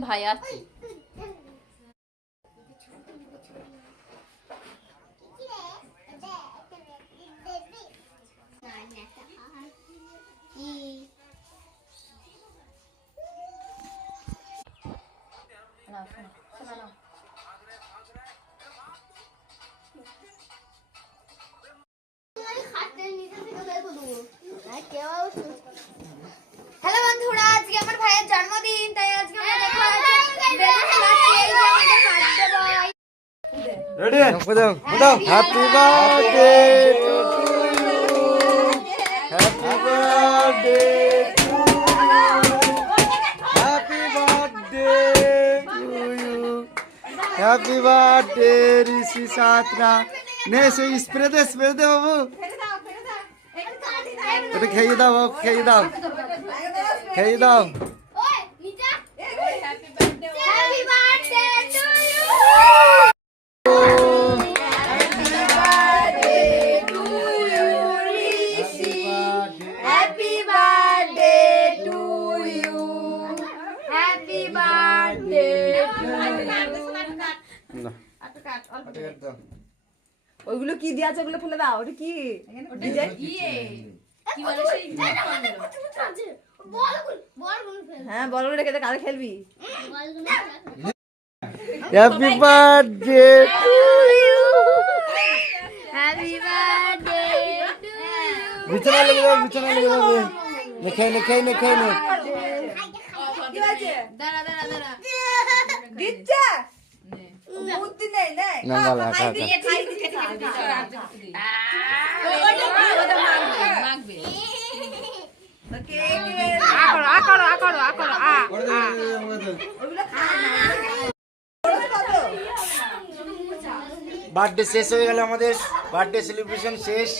ভাই আছে হ্যালো বন্ধুরা, আজকে আমার ভাইয়ের জন্মদিন, তাই আজকে আমরা ready happy birthday to you happy birthday to happy birthday to you happy birthday Rishi সাতরা নে সেই স্প্রে দে বাবু এটা খেয়ে দাও বাবু, খেয়ে দাও খেয়ে দাও ওইগুলো কি দিয়ে আছে ওগুলো ফেলে দাও। ওটা কি হ্যাঁ বল রেখে দে, কালে খেলবি। হ্যাপি বার্থডে টু ইউ বিছানা লেগে যাবে নে খেয়ে নে কি হয়েছে? দিচ্ছে বুদ্ধি নেই নেই না না না খা বার্থডে শেষ হয়ে গেল আমাদের বার্থডে সেলিব্রেশন শেষ